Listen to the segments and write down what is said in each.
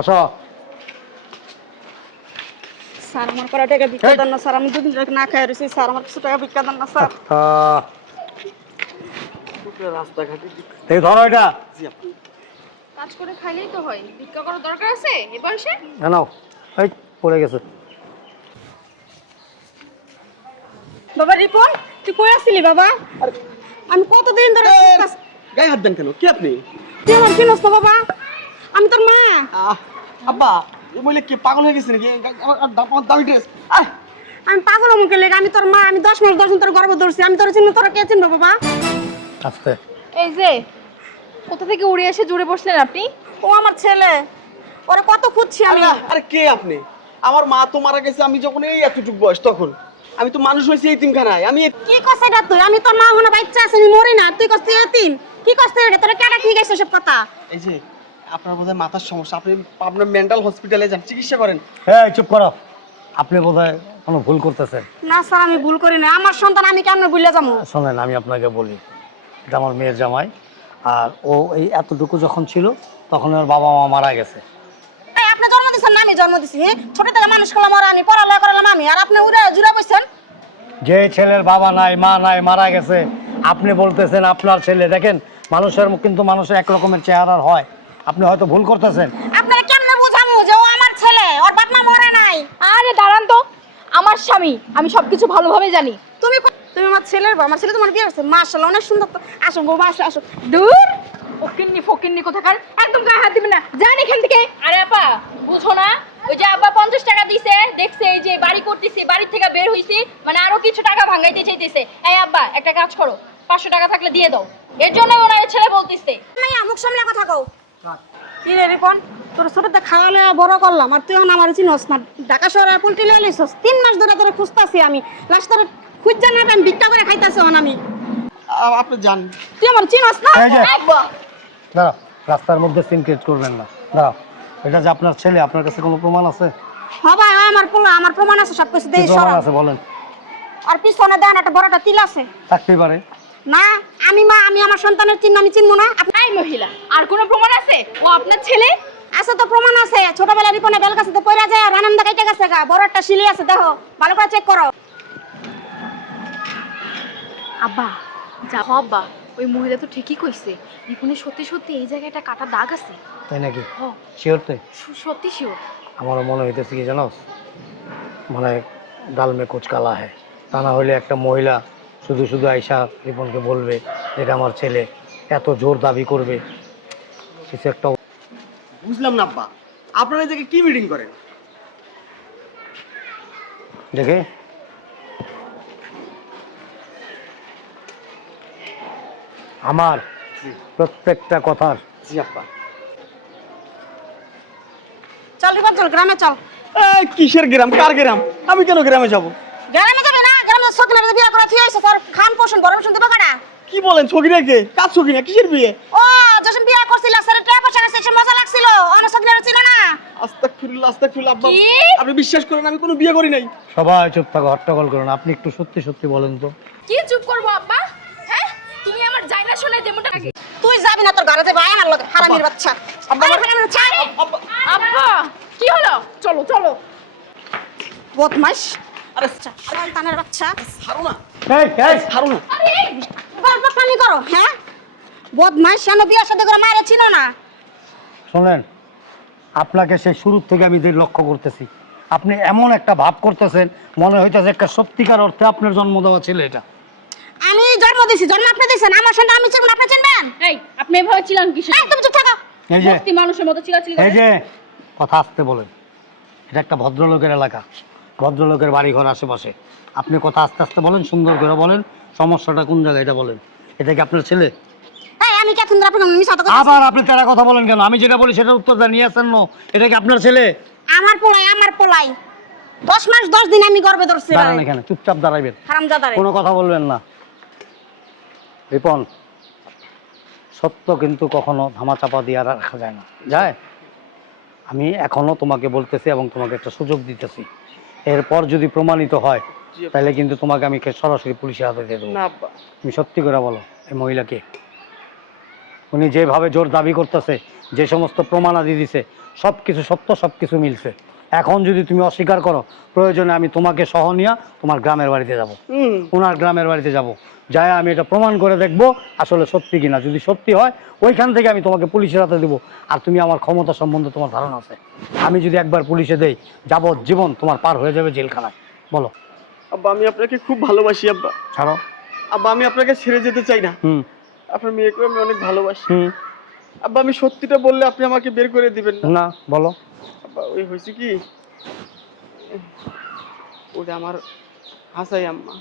আসো। স্যার আমার করা টাকা ভিক্ষা দেন না স্যার, আমি দুদিন ধরে না খাই রয়েছি স্যার, আমার কিছু টাকা ভিক্ষা দেন না স্যার। রাস্তাঘাটে এই ধরো এটা। কাজ করে খাইলেই তো হয়, ভিক্ষা করার দরকার আছে এই বয়সে? নাও, এই পড়ে গেছে। বাবা রিপন, তুই কই আসছিলি বাবা? আমি কতদিন ধরে গায়ে হাত দেন কেন? কি আপনি? তুই আমার চিনস তো বাবা? আমি তোর মা। আব্বা এই বলে কি পাগল হয়ে গেছে নাকি? আমার দামি ড্রেস। আমি পাগল মুখে লেগে, আমি তোর মা, আমি 10 মাস 10 দিন তোর গর্ভ ধরছি, আমি তোর চিনব, তোরা কে চিনবো বাবা? আস্তে। এই যে কোথা থেকে উড়ে এসে জুড়ে বসলেন আপনি? ও আমার ছেলে, ওরা কত খুঁজছি আমি। আরে কে আপনি? আমার মা তো মারা গেছে আমি যখন এই এতটুকু বয়স, তখন আমি তো মানুষ হয়েছি এই তিনখানায়। আমি কি কস এটা তুই? আমি তোর মা হনো বাচ্চা আছে, আমি মরি না, তুই কস তুই এতিম? কি কস তুই এটা? তোরা কেডা ঠিক আছে সব কথা? এই যে আপনার বোধহয় মাথার সমস্যা, আপনি আপনার মেন্টাল হসপিটালে যান, চিকিৎসা করেন। হ্যাঁ চুপ করো, আপনি বোধহয় কোনো ভুল করতেছেন। না স্যার আমি ভুল করি না, আমার সন্তান আমি কেমনে ভুলে যাবো? শোনেন, আমি আপনাকে বলি, এটা আমার মেয়ের জামাই, আর ও এই এতটুকু যখন ছিল তখন ওর বাবা মা মারা গেছে। এই আপনি জন্ম দিছেন না আমি জন্ম দিছি? ছোট থেকে মানুষ করলাম, আর আমি পড়ালেখা করালাম আমি, আর আপনি উড়ে জুড়ে বসছেন। যে ছেলের বাবা নাই মা নাই মারা গেছে, আপনি বলতেছেন আপনার ছেলে। দেখেন, মানুষের কিন্তু মানুষের এক রকমের চেহারার হয়, আপনি হয়তো ভুল করতেছেন। আপনারা কেমনে বুঝামু যে ও আমার ছেলে, ওর বাপ মা মরে নাই? আরে দাঁড়ান তো, আমার স্বামী, আমি সবকিছু ভালোভাবে জানি। তুমি তুমি আমার ছেলের বাবা, আমার ছেলে তোমার বিয়ে হচ্ছে, মাশাআল্লাহ অনেক সুন্দর তো। আসো বউ, আসো আসো। দূর ফকিন্নি ফকিন্নি কোথাকার, একদম গায়ে হাত দিবেন না, যান এখান থেকে। আরে আপা বুঝো না, ওই যে আব্বা 50 টাকা দিছে, দেখছে এই যে বাড়ি করতেছি, বাড়ি থেকে বের হইছি, মানে আরো কিছু টাকা ভাঙাইতে চাইতেছে। এই আব্বা একটা কাজ করো, 500 টাকা থাকলে দিয়ে দাও। এর জন্য ওনার ছেলে বলতিছে। নাই মুখ সামলে কথা কও। কি রে রিপন, তোর ছোটতে খাওয়ালে বড় করলাম, আর তুই এখন আমার চিনস না? ঢাকা শহরে পুলটি লয়ে লইছস, 3 মাস ধরে তোরে খুঁজতাছি আমি, লাস্ট তোরে খুঁজা না আমি ভিক্ষা করে খাইতাছি এখন আমি। আপনি জান, তুই আমার চিনস না? এই যে। একবার দাঁড়াও, রাস্তার মধ্যে সিন ক্রিয়েট করবেন না। দাঁড়াও, এটা যে আপনার ছেলে, আপনার কাছে কোনো প্রমাণ আছে? হ্যাঁ ভাই, আমার পোলা, আমার প্রমাণ আছে সব কিছু, কি দেই প্রমাণ সরা। আছে বলেন? আর পিছনে দেন একটা বড়টা তিল আছে। থাকতেই পারে। না আমি মা, আমি আমার সন্তানের চিহ্ন আমি চিনবো না? এই মহিলা, আর কোনো প্রমাণ আছে ও আপনার ছেলে? আছে তো, প্রমাণ আছে। ছোটবেলা রিপনে বেল কাছে তো পয়রা যায়, আর আনন্দ কাইতে গেছে গা, বড় একটা শিলি আছে, দেখো ভালো করে চেক করো। আব্বা যা আব্বা, ওই মহিলা তো ঠিকই কইছে, রিপনে সত্যি সত্যি এই জায়গায় একটা কাটা দাগ আছে। তাই নাকি? হ, শিওর তো? সত্যি শিওর। আমারও মনে হইতেছে কি জানো, মানে ডাল মে কুচ কালা হ্যায়। তা না হলে একটা মহিলা শুধু শুধু আয়সা রিপনকে বলবে এটা আমার ছেলে, এত জোর দাবি করবে, কিছু একটা। বুঝলাম না আব্বা, আপনারা এই জায়গায় কি মিটিং করেন? দেখে আমার প্রত্যেকটা কথার। জি আব্বা। চল রিপন চল, গ্রামে চল। এই কিসের গ্রাম? কার গ্রাম? আমি কেন গ্রামে যাব? গ্রামে যাবে না? গ্রামে সকিনারে বিয়ে করা তুই আইছিস, আর খান পোষণ বড় পোষণ দেবো কাটা? কি বলেন? ছকিনাকে? কার ছকিনা? কিসের বিয়ে? ও যখন বিয়ে করছিল স্যার টাকা পয়সা আছে, সে মজা লাগছিল, অনেক সকিনারে ছিল না? আস্তাগফিরুল্লাহ, আস্তাগফিরুল্লাহ আব্বা। কি? আপনি বিশ্বাস করেন আমি কোনো বিয়ে করি নাই। সবাই চুপ থাকো, হট্টগোল করুন। আপনি একটু সত্যি সত্যি বলেন তো। কি চুপ করবো আব্বা? হ্যাঁ, তুমি আমার জায়গা শুনে যেমনটা লাগে। তুই যাবি না, তোর ঘরে যাবে আমার লগে, হারামির বাচ্চা। আব্বা, আমার হারামির বাচ্চা। আব্বা, আব্বা কি হলো? চলো চলো। বদমাশ, আরে শয়তানের বাচ্চা। ছাড়ো না, এই এই ছাড়ো না। গল্প পানি করো, হ্যাঁ? বদমাশ, কেন বিয়ের সাথে করে মারে চিনো না? শোনেন, আপনাকে সেই শুরু থেকে আমি যে লক্ষ্য করতেছি, আপনি এমন একটা ভাব করতেছেন মনে হইতেছে একটা সত্যিকার অর্থে আপনার জন্ম দেওয়া ছিল এটা। আমি জন্ম দিছি, জন্ম আপনি দিয়েছেন, আমার সন্তান আমি চিনব না, আপনি চিনবেন? এই আপনি এভাবে ছিলেন কিসে? এই তুমি চুপ থাকো। এই যে মস্তি মানুষের মতো চিল্লাচিল্লি এই করে। যে কথা আসতে বলেন, এটা একটা ভদ্রলোকের এলাকা, ভদ্রলোকের বাড়িঘর আশেপাশে। আপনি কথা আস্তে আস্তে বলেন, সুন্দর করে বলেন, সমস্যাটা কোন জায়গায় এটা বলেন। এটা কি আপনার ছেলে? এই আমি কি এখন আপনাকে মিছা কথা কইছি? আবার আপনি তেরা কথা বলেন কেন? আমি যেটা বলি সেটার উত্তর নিয়ে আসেন। না, এটা কি আপনার ছেলে? আমার পোলাই, আমার পোলাই 10 মাস 10 দিন আমি গর্ভে ধরছি। দাঁড়ান এখানে, চুপচাপ দাঁড়াইবেন, হারামজাদারে। কোনো কথা বলবেন না। রিপন, সত্য কিন্তু কখনো ধামাচাপা দিয়ে আর রাখা যায় না, যায়? আমি এখনো তোমাকে বলতেছি এবং তোমাকে একটা সুযোগ দিতেছি, এরপর যদি প্রমাণিত হয় তাহলে কিন্তু তোমাকে আমি সরাসরি পুলিশের হাতে দিয়ে দেবো। না আব্বা। তুমি সত্যি করে বলো, এই মহিলাকে উনি যেভাবে জোর দাবি করতেছে, যে সমস্ত প্রমাণাদি দিছে, সব কিছু সত্য, সব কিছু মিলছে। এখন যদি তুমি অস্বীকার করো, প্রয়োজনে আমি তোমাকে সহ নিয়ে তোমার গ্রামের বাড়িতে যাব, ওনার গ্রামের বাড়িতে যাব, যাই আমি এটা প্রমাণ করে দেখব আসলে সত্যি কিনা। যদি সত্যি হয় ওইখান থেকে আমি তোমাকে পুলিশের হাতে দেবো। আর তুমি আমার ক্ষমতা সম্বন্ধে তোমার ধারণা আছে, আমি যদি একবার পুলিশে দেই যাবজ্জীবন তোমার পার হয়ে যাবে জেলখানায়। বলো। আব্বা আমি আপনাকে খুব ভালোবাসি আব্বা। ছাড়ো। আব্বা আমি আপনাকে ছেড়ে যেতে চাই না। হুম আপনার মেয়েকে আমি অনেক ভালোবাসি। হুম আব্বা আমি সত্যিটা বললে আপনি আমাকে বের করে দিবেন না? না, বলো। আব্বা ওই হয়েছে কি, ওটা আমার হাসাই আম্মা।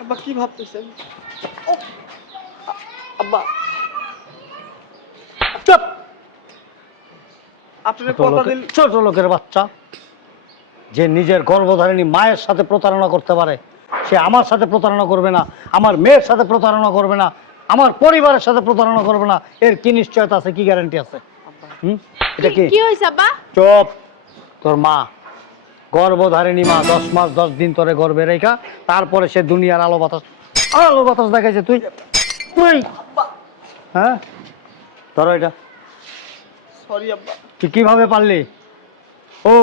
আব্বা কি ভাবতেছেন? ও, আব্বা চুপ। আপনার কথা দিল। ছোট লোকের বাচ্চা যে নিজের গর্ভধারিণী মায়ের সাথে প্রতারণা করতে পারে, সে আমার সাথে প্রতারণা করবে না, আমার মেয়ের সাথে প্রতারণা করবে না, আমার পরিবারের সাথে প্রতারণা করবে না, এর কি নিশ্চয়তা আছে, কি গ্যারান্টি আছে? এটা কি? কি হয়েছে আব্বা? চুপ। তোর মা গর্ভধারিণী মা 10 মাস 10 দিন তোরে গর্ভে রেখা, তারপরে সে দুনিয়ার আলো বাতাস দেখাইছে। তুই তুই হ্যাঁ ধরো এটা। সরি আব্বা। তুই কিভাবে পারলি? ও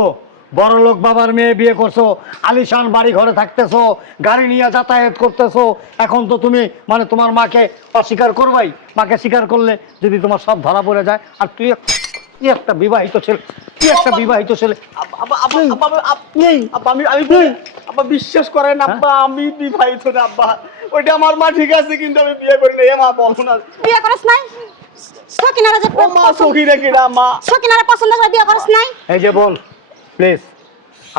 বড় লোক বাবার মেয়ে বিয়ে করছো, আলিশান বাড়ি ঘরে থাকতেছো, গাড়ি নিয়ে যাতায়াত করতেছো, এখন তো তুমি মানে তোমার মাকে অস্বীকার করবাই। মাকে স্বীকার করলে যদি তোমার সব ধরা পড়ে যায়, আর তুই একটা বিবাহিত ছেলে, তুই একটা বিবাহিত ছেলে। আব্বা বিশ্বাস করেন আব্বা, আমি বিবাহিত না আব্বা। ওইটা আমার মা ঠিক আছে, কিন্তু আমি বিয়ে করি না। এ মা বলো না, বিয়ে করছ নাই? সকিনারে যে ও মা সখিরা কিনা মা? সকিনারে পছন্দ করে বিয়ে করছ নাই? এই যে বোন, প্লিজ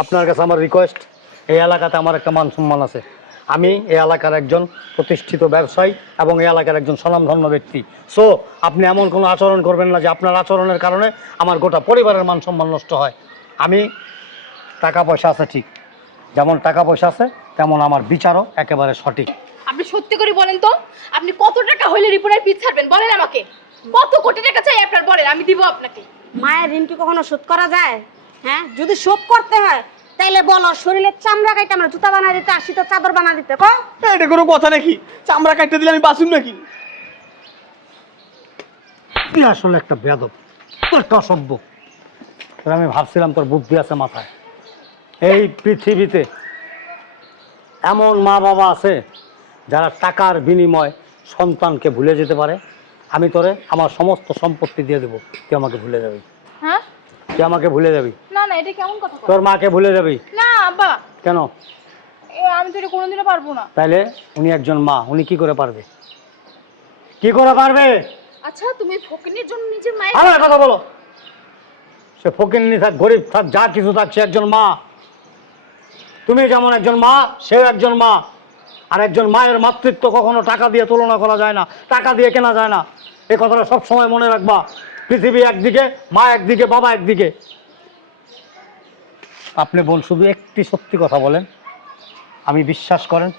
আপনার কাছে আমার রিকোয়েস্ট, এই এলাকাতে আমার একটা মান সম্মান আছে। আমি এই এলাকার একজন প্রতিষ্ঠিত ব্যবসায়ী এবং এই এলাকার একজন স্বনামধন্য ব্যক্তি। সো আপনি এমন কোনো আচরণ করবেন না যে আপনার আচরণের কারণে আমার গোটা পরিবারের মান সম্মান নষ্ট হয়। আমি টাকা পয়সা আছে ঠিক, যেমন টাকা পয়সা আছে তেমন আমার বিচারও একেবারে সঠিক। আপনি সত্যি করে বলেন তো, আপনি কত টাকা হইলে রিপনের পিছ ছাড়বেন? বলেন আমাকে, কত কোটি টাকা চাই আপনার? বলেন, আমি দিব আপনাকে। মায়ের ঋণ কি কখনো শোধ করা যায়? হ্যাঁ, যদি শোধ করতে হয় তাইলে বলো, শরীরের চামড়া কাইতে আমরা জুতা বানা দিতে, আসি তো চাদর বানা দিতে। কও এটা কোনো কথা নাকি? চামড়া কাটতে দিলে আমি বাঁচুম নাকি? তুই আসলে একটা বেয়াদব, একটা অসভ্য। তোর আমি ভাবছিলাম তোর বুদ্ধি আছে মাথায়। এই পৃথিবীতে এমন মা বাবা আছে যারা টাকার বিনিময়ে সন্তানকে ভুলে যেতে পারে। আমি তোরে আমার সমস্ত সম্পত্তি দিয়ে দেবো, তুই আমাকে ভুলে যাবি। হ্যাঁ? তুই আমাকে ভুলে যাবি। না না, এটা কেমন কথা? তোর মাকে ভুলে যাবি। না আব্বা, কেন? আমি তো এটা কোনোদিনও পারবো না। তাইলে উনি একজন মা, উনি কি করে পারবে? কি করে পারবে? আচ্ছা, তুমি ফকিনের জন্য নিজের মায়ের আমার কথা বলো। সে ফকিন্নি থাক, গরিব থাক, যা কিছু থাক, সে একজন মা। তুমি যেমন একজন মা, সেও একজন মা। আর একজন মায়ের মাতৃত্ব কখনো টাকা দিয়ে তুলনা করা যায় না, টাকা দিয়ে কেনা যায় না। এই কথাটা সব সময় মনে রাখবা। পৃথিবী একদিকে, মা একদিকে, বাবা একদিকে। আপনি বোন শুধু একটি সত্যি কথা বলেন, আমি বিশ্বাস করেন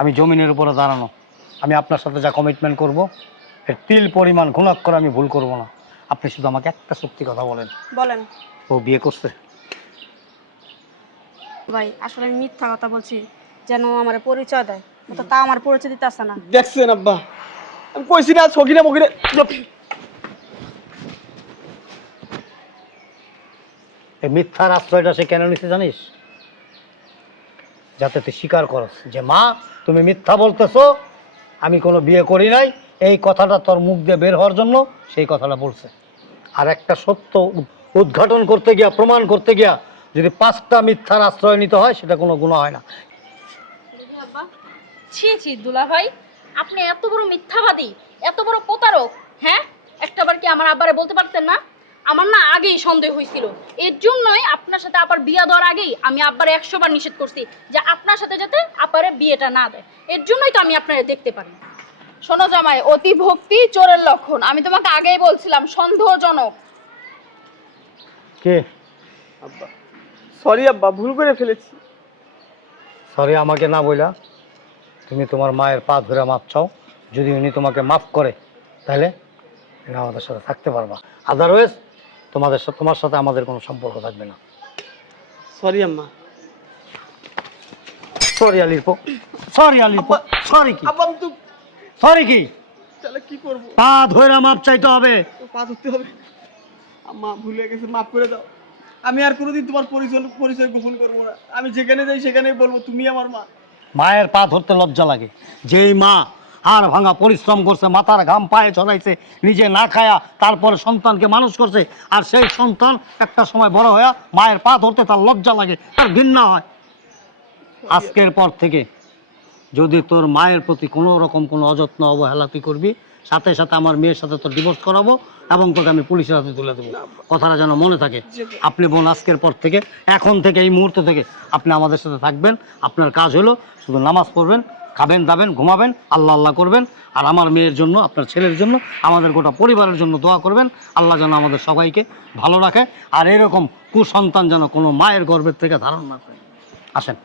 আমি জমিনের উপরে দাঁড়ানো। আমি আপনার সাথে যা কমিটমেন্ট করব এর তিল পরিমাণ ঘুণাক্ষর আমি ভুল করব না। আপনি শুধু আমাকে একটা সত্যি কথা বলেন। বলেন ও বিয়ে করছে? ভাই, আসলে আমি মিথ্যা কথা বলছি যেন আমার পরিচয় দেয়, তো তা আমার পরিচয় দিতে আসে না। দেখছেন আব্বা, আমি কইছি না সখিনা মখিনা। এই মিথ্যার আশ্রয়টা সে কেন নিছে জানিস? যাতে তুই স্বীকার করস যে মা তুমি মিথ্যা বলতেছো, আমি কোনো বিয়ে করি নাই। এই কথাটা তোর মুখ দিয়ে বের হওয়ার জন্য সেই কথাটা বলছে। আর একটা সত্য উদ্ঘাটন করতে গিয়া, প্রমাণ করতে গিয়া যদি 5টা মিথ্যার আশ্রয় নিতে হয়, সেটা কোনো গুনাহ হয় না। আব্বা, ছি ছি দুলা ভাই, আপনি এত বড় মিথ্যাবাদী, এত বড় প্রতারক। হ্যাঁ, একটাবার কি আমার আব্বারে বলতে পারতেন না? আমার না আগেই সন্দেহ হয়েছিল। এর জন্যই আপনার সাথে আবার বিয়া দেওয়ার আগেই আমি আব্বারে 100 বার নিষেধ করছি যে আপনার সাথে যাতে আব্বারে বিয়েটা না দেয়। এর জন্যই তো আমি আপনারে দেখতে পারি। শোনো জামাই, অতি ভক্তি চোরের লক্ষণ। আমি তোমাকে আগেই বলছিলাম সন্দেহজনক। কে? আব্বা সরি আব্বা, ভুল করে ফেলেছি। সরি আমাকে না বইলা তুমি তোমার মায়ের পা ধরে মাপ চাও। যদি উনি তোমাকে মাফ করে তাহলে তুমি আমাদের সাথে থাকতে পারবা, আদারওয়াইজ তোমার সাথে আমাদের কোনো সম্পর্ক থাকবে না। সরি আম্মা। সরি আলিপো, সরি আলিপো, সরি কি, আব্বা আমি তো সরি কি? তাহলে কি করবো? পা ধরে মাপ চাইতে হবে। তো পা ধরতে হবে। আম্মা ভুলে গেছে, মাফ করে দাও। আমি আর কোনোদিন তোমার পরিচয় গোপন করবো না। আমি যেখানে যাই সেখানেই বলবো তুমি আমার মা। মায়ের পা ধরতে লজ্জা লাগে। যেই মা হাড় ভাঙা পরিশ্রম করছে, মাথার ঘাম পায়ে চড়াইছে, নিজে না খায়া তারপরে সন্তানকে মানুষ করছে, আর সেই সন্তান একটা সময় বড় হয়ে মায়ের পা ধরতে তার লজ্জা লাগে, তার ঘৃণা হয়। আজকের পর থেকে যদি তোর মায়ের প্রতি কোনো রকম কোনো অযত্ন অবহেলা তুই করবি, সাথে সাথে আমার মেয়ের সাথে তোর ডিভোর্স করাবো এবং তোকে আমি পুলিশের হাতে তুলে দেবো। কথাটা যেন মনে থাকে। আপনি বোন আজকের পর থেকে, এখন থেকে, এই মুহূর্ত থেকে আপনি আমাদের সাথে থাকবেন। আপনার কাজ হলো শুধু নামাজ পড়বেন, খাবেন দাবেন, ঘুমাবেন, আল্লাহ আল্লাহ করবেন, আর আমার মেয়ের জন্য, আপনার ছেলের জন্য, আমাদের গোটা পরিবারের জন্য দোয়া করবেন। আল্লাহ যেন আমাদের সবাইকে ভালো রাখে, আর এরকম কুসন্তান যেন কোনো মায়ের গর্ভের থেকে ধারণ না করে। আসেন।